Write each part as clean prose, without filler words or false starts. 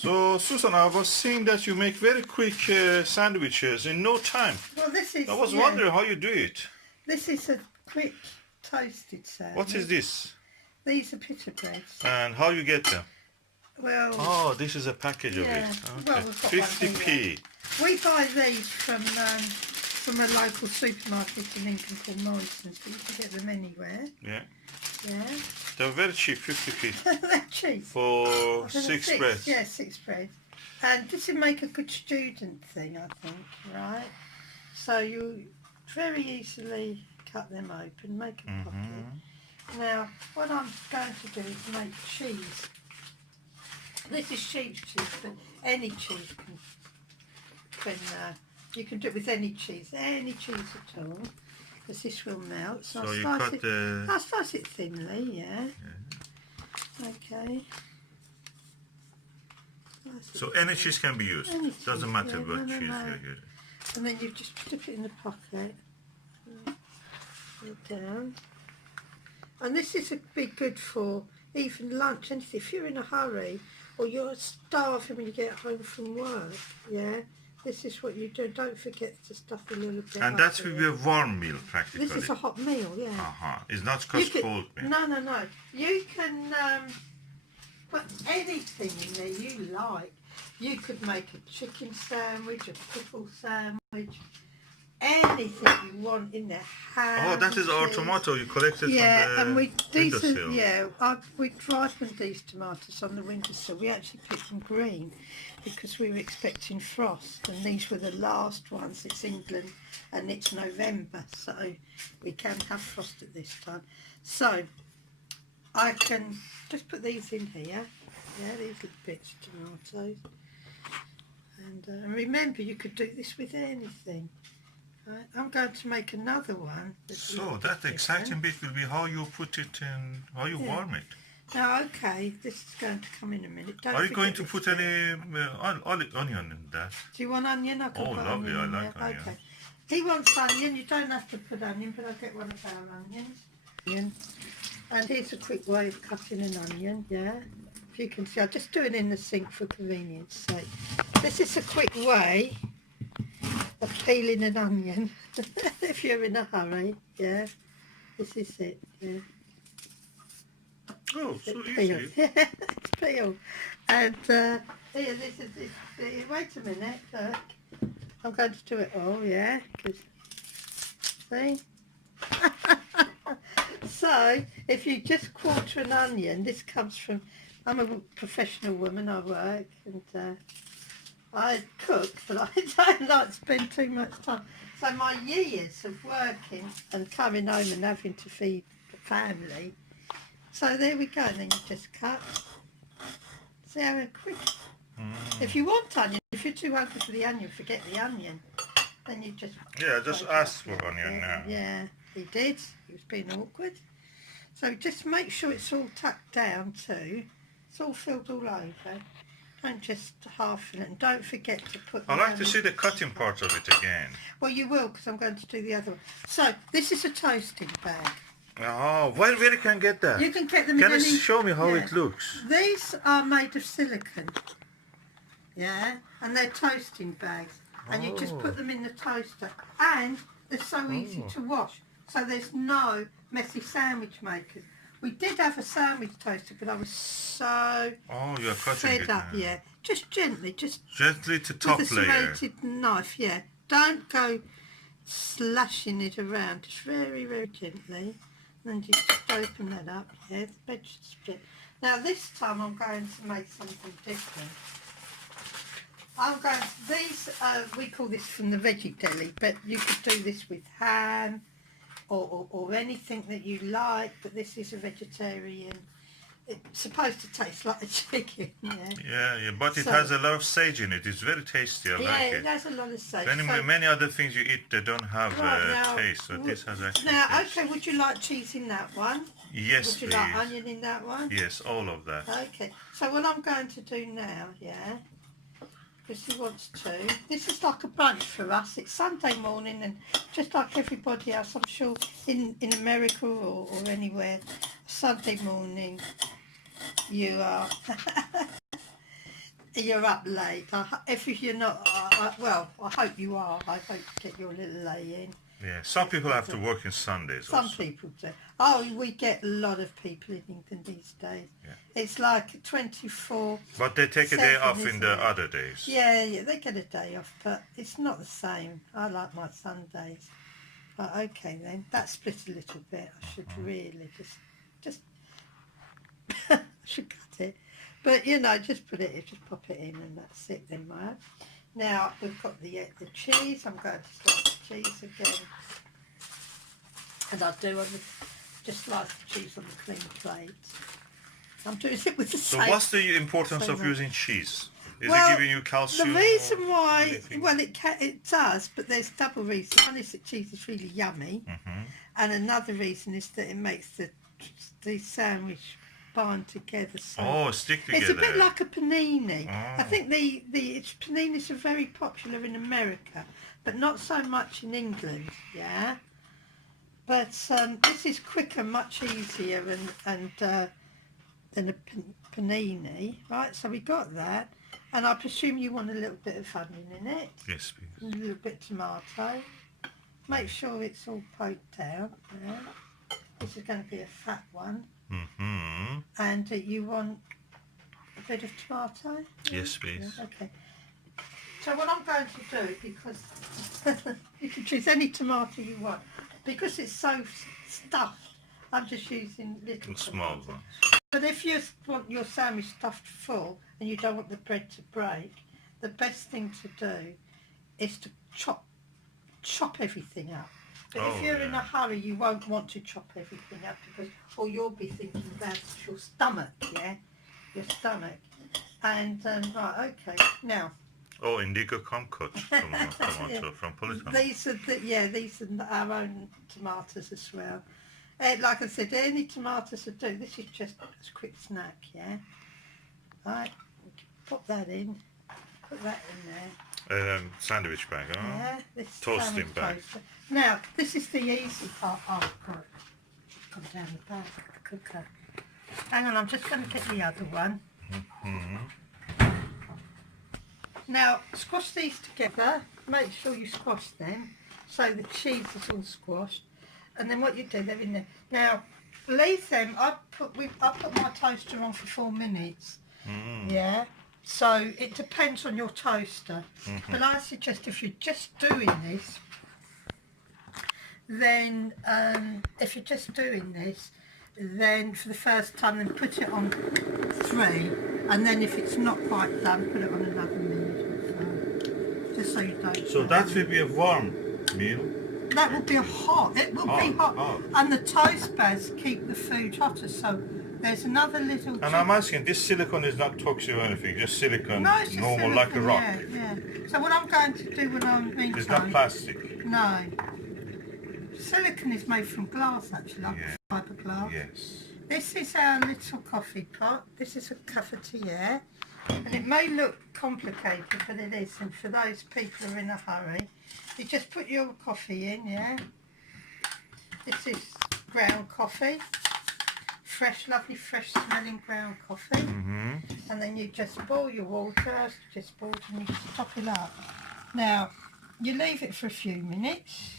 So, Susan, I was seeing that you make very quick sandwiches in no time. Well, this is. I was wondering how you do it. This is a quick toasted sandwich. What is this? These are pita breads. And how you get them? Well. Oh, this is a package of yeah. it. Well, Okay. we've got one 50p. here. We buy these from a local supermarket in Lincoln called Morrison's, but you can get them anywhere. Yeah. Yeah. They're very cheap, 50p. They're cheap. For six breads. Yeah, 6 breads. And this would make a good student thing, I think, right? So you very easily cut them open, make a pocket. Now, what I'm going to do is make cheese. This is sheep's cheese, but any cheese can you can do it with any cheese at all, because this will melt. So you I'll cut the... I'll slice it thinly, yeah. Okay. So any cheese can be used. Any Doesn't cheese, matter yeah, what no, cheese no. you're using. And then you just slip it in the pocket. Put it down. And this is be good for even lunch. And if you're in a hurry or you're starving when you get home from work, yeah, this is what you do. Don't forget to stuff a little bit. And that will be a warm meal, practically. This is a hot meal, yeah. It's not just cold meal. No. You can put anything in there you like. You could make a chicken sandwich, a pickle sandwich, anything you want in there. Oh, that is our tomato you collected from the and we windowsill. we ripened these tomatoes on the windowsill. We actually picked them green because we were expecting frost, and these were the last ones. It's England and it's November, so we can have frost at this time. So I can just put these in here. Yeah, these little bits of tomatoes. And remember, you could do this with anything. Right, I'm going to make another one. So that exciting bit will be how you put it in, how you warm it. Now, okay, this is going to come in a minute. Are you going to put any onion in that? Do you want onion? I can put lovely, onion in I like there. onion. Okay. He wants onion. You don't have to put onion, but I'll get one of our onions. And here's a quick way of cutting an onion, yeah. If you can see, I'll just do it in the sink for convenience sake. This is a quick way of peeling an onion if you're in a hurry, yeah. This is it, yeah. Oh, so It's easy. peeled. Yeah, it's peeled. And here, this is it. Wait a minute, look. I'm going to do it all, yeah. See? So, if you just quarter an onion, this comes from, I'm a professional woman, I work, and I cook, but I don't like to spend too much time. So my years of working and coming home and having to feed the family. So there we go, and then you just cut. See how quick. If you want onion, if you're too hungry for the onion, forget the onion. Then you just... Yeah, just ask for onion now. Yeah, he did. He was being awkward. So just make sure it's all tucked down too. It's all filled all over. Don't just half fill it. And don't forget to put... I like to see the cutting part of it again. Well, you will, because I'm going to do the other one. So this is a toasting bag. Oh, where you can get that? You can get them Can in you any... show me how it looks? These are made of silicone. Yeah, and they're toasting bags. And you just put them in the toaster. And they're so easy to wash. So there's no messy sandwich makers. We did have a sandwich toaster, but I was so You're cutting fed it up. now. Yeah, just gently, just Gently to top with a layer. serrated knife. Yeah, don't go slashing it around. Just very, very gently. And you just open that up. Yeah, the veg split. Now this time I'm going to make something different. I'm going to, these, we call this from the veggie deli, but you could do this with ham or anything that you like, but this is a vegetarian. It's supposed to taste like a chicken, yeah. Yeah, but it has a lot of sage in it. It's very tasty, I like Yeah, it. it has a lot of sage. Many other things you eat, they don't have taste, so this has actually taste. Okay, would you like cheese in that one? Yes, Would you please. like onion in that one? Yes, all of that. Okay, so what I'm going to do now, yeah, because he wants to, this is like a brunch for us. It's Sunday morning, and just like everybody else, I'm sure in America or anywhere, Sunday morning you are You're up late. If you're not, well, I hope you are. I hope you get your little lay in. Yeah, some people have to work on Sundays Some also. people do. Oh, we get a lot of people in England these days. Yeah. It's like 24. But they take a day off in isn't the it? other days. Yeah, they get a day off, but it's not the same. I like my Sundays. But okay then, that split a little bit. I should really just I should cut it. But you know, just put it, just pop it in, and that's it then, Maya. Now we've got the cheese. I'm going to slice the cheese again, and I do just slice the cheese on the clean plate. I'm doing it with the same. So what's the importance of using cheese? Is Well, it giving you calcium? The reason or why, anything? well, it does, but there's double reason. One is that cheese is really yummy, and another reason is that it makes the sandwich bind together. So stick together. it's a bit like a panini. Oh. I think the paninis are very popular in America, but not so much in England. Yeah, but this is quicker, much easier, and than a panini, right? So we got that. And I presume you want a little bit of onion in it. Yes, please. And a little bit of tomato. Make sure it's all poked out. Yeah. This is going to be a fat one. And you want a bit of tomato? Yes, please. Yeah, okay. So what I'm going to do, because you can choose any tomato you want, because it's so stuffed, I'm just using little Small tomatoes. ones. But if you want your sandwich stuffed full and you don't want the bread to break, the best thing to do is to chop everything up. But if you're in a hurry, you won't want to chop everything up, because all you'll be thinking about is your stomach, yeah? Your stomach. And, right, okay, now. Oh, indigo kumquat tomato from Politan. These are our own tomatoes as well. Like I said, any tomatoes will do. This is just a quick snack, yeah? Right, put that in. Put that in there. Sandwich bag, huh? Yeah, this Toasting sandwich bag. toaster. Now, this is the easy part. Oh, God. Come down the back of the cooker. Hang on, I'm just going to get the other one. Now, squash these together. Make sure you squash them so the cheese is all squashed. And then what you do, they're in there. Now, leave them. I put my toaster on for 4 minutes. Yeah. So it depends on your toaster. But I suggest if you're just doing this, then then for the first time, then put it on 3, and then if it's not quite done, put it on another minute or so, just so you don't. So that will be a warm meal. That will be hot. It will be hot. And the toast bags keep the food hotter. So there's another little. And I'm asking, this silicone is not toxic or anything, just silicone, no, it's just normal silicone, like a rock. Yeah. So what I'm going to do when I'm being It's not plastic. No. Silicone is made from glass, actually, like fiberglass. Yes. This is our little coffee pot. This is a cafetiere. And it may look complicated, but it isn't. For those people who are in a hurry, you just put your coffee in, yeah? This is ground coffee. Fresh, lovely, fresh smelling ground coffee. And then you just boil your water, just boil it, and you just top it up. Now, you leave it for a few minutes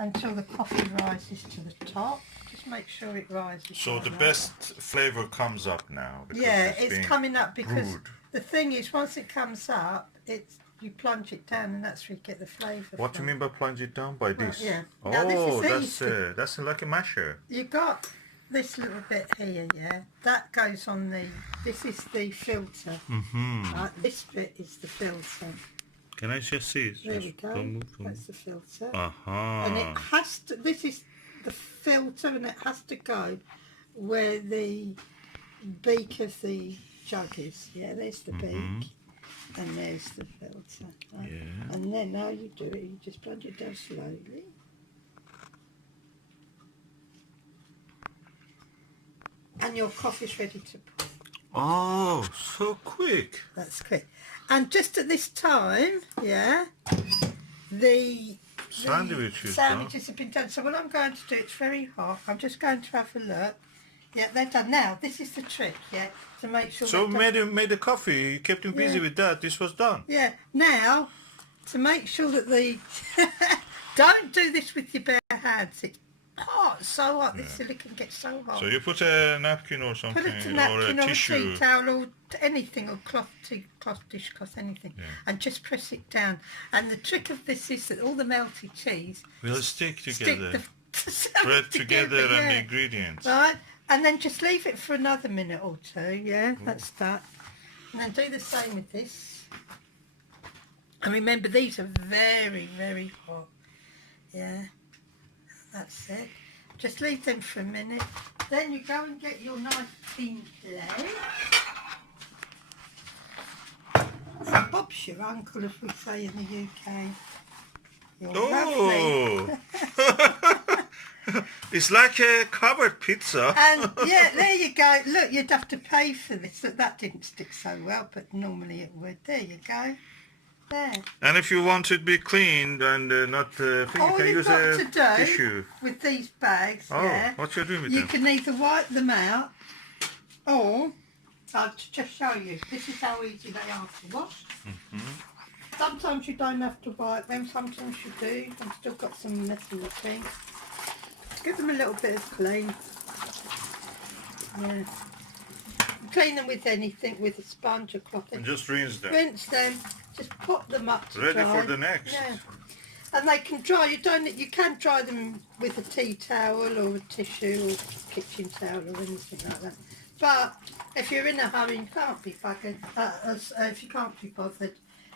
until the coffee rises to the top. Just make sure it rises. So like the that. best flavour comes up now. Yeah, it's coming up because brewed. the thing is, once it comes up, you plunge it down, and that's where you get the flavour. What do you mean by plunge it down? By this? Yeah. Oh, Now, this is that's like a masher. You got this little bit here, yeah? That goes on this is the filter. Right, this bit is the filter. Can I just see? There we go. That's the filter. Uh-huh. And it has to, this is the filter, and it has to go where the beak of the jug is. Yeah, there's the beak, and there's the filter. Right? Yeah. And then how you do it, you just plunge it down slowly. And your coffee's ready to pour. Oh, so quick. That's quick. And just at this time, yeah, the Sandwiches have been done. So what I'm going to do, it's very hot. I'm just going to have a look. Yeah, they're done. Now, this is the trick, yeah, to make sure... So they're done. made the coffee, you kept him busy Yeah. with that, this was done. Yeah, now, to make sure that the... Don't do this with your bare hands. It's hot, so hot. This silicone gets so hot. So you put a napkin or something, Put it to or napkin a or a tissue. tea towel or anything, or cloth, dishcloth, anything, and just press it down. And the trick of this is that all the melted cheese Will stick stick together. the Thread together and the yeah. ingredients. Right, and then just leave it for another minute or two. Yeah, that's that. And then do the same with this. And remember, these are very, very hot. Yeah, that's it. Just leave them for a minute. Then you go and get your nice clean plate. And Bob's your uncle, as we say in the UK. You're lovely. Oh! It's like a covered pizza. And yeah, there you go. Look, you'd have to pay for this. Look, that didn't stick so well, but normally it would. There you go. There. And if you want it to be cleaned and not you All can you've use got a to do tissue. with these bags, Oh, yeah, what you're doing with you them? can either wipe them out, or I'll just show you. This is how easy they are to wash. Sometimes you don't have to wipe them, sometimes you do. I've still got some mess in the thing. Give them a little bit of clean. Yeah. Clean them with anything, with a sponge or cloth. And just rinse them. Rinse them, just put them up to Ready dry. for the next. Yeah. And they can dry. You can dry them with a tea towel or a tissue or kitchen towel or anything like that. But if you're in a hurry and can't be buggered, if you can't be bothered,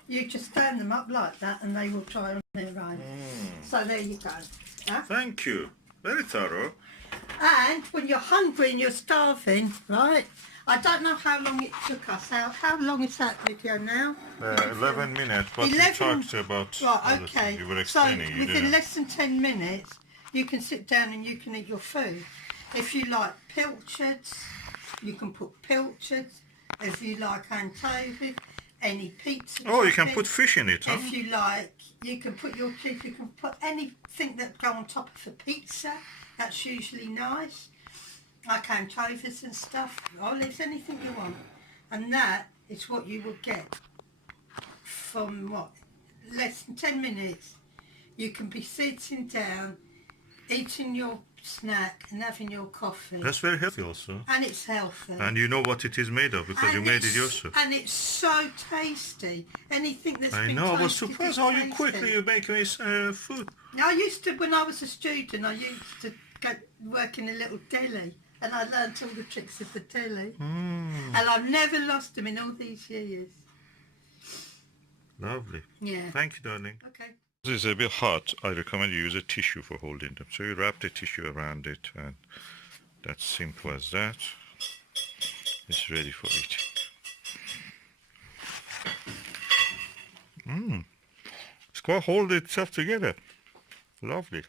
you just stand them up like that and they will dry on their own. So there you go. Yeah? Thank you. Very thorough. And when you're hungry and you're starving, right? I don't know how long it took us. How long is that video now? 11 minutes, but 11 we talked about Right, other okay. things. You were So explaining. you within didn't. less than 10 minutes, you can sit down and you can eat your food. If you like pilchards, you can put pilchards. If you like anchovies, any pizza. Oh, you can topping. put fish in it, huh? If you like, you can put your cheese. You can put anything that go on top of a pizza. That's usually nice. Like anchovies and stuff, olives, anything you want. And that is what you will get from what? Less than 10 minutes. You can be sitting down, eating your snack and having your coffee. That's very healthy also. And it's healthy. And you know what it is made of because you And made it it's- yourself. And it's so tasty. Anything that's I been know, I was toasted surprised is how you tasty. quickly you make me food. I used to, when I was a student, I used to work in a little deli, and I learnt all the tricks of the deli. And I've never lost them in all these years. Lovely. Yeah. Thank you, darling. Okay. This is a bit hot. I recommend you use a tissue for holding them. So you wrap the tissue around it, and that's simple as that. It's ready for eating. It's quite hold itself together. Lovely.